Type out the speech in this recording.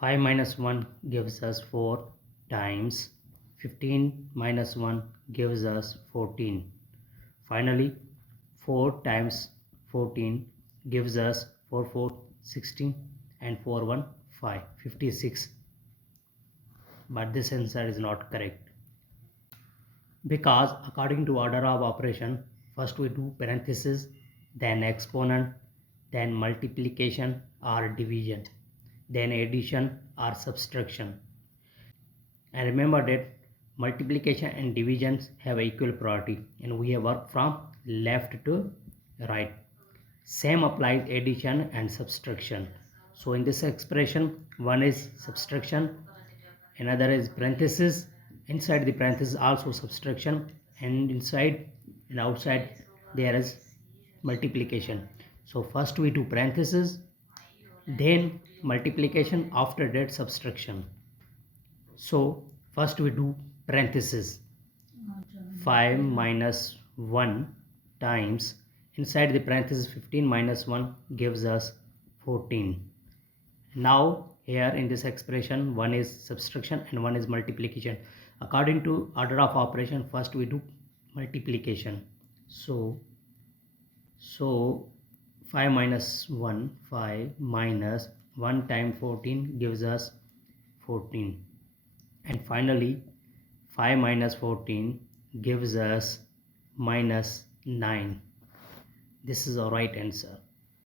5 minus 1 gives us 4 times 15 minus 1 gives us 14. Finally, 4 times 14 gives us 4 4 16 and 4 1 5 56. But this answer is not correct, because according to order of operation, first we do parenthesis, then exponent, then multiplication or division, then addition or subtraction. And remember that multiplication and divisions have equal priority, and we have worked from left to right. Same applies addition and subtraction. So in this expression, one is subtraction, another is parenthesis, inside the parenthesis also subtraction, and inside and outside there is multiplication. So first we do parenthesis, then multiplication, after that subtraction. So first we do parenthesis. 5 minus 1 times, inside the parenthesis 15 minus 1 gives us 14. Now here in this expression, one is subtraction and one is multiplication. According to order of operation, first we do multiplication. So 5 minus 1, 5 minus 1 times 14 gives us 14. And finally 5 minus 14 gives us minus 9. This is our right answer.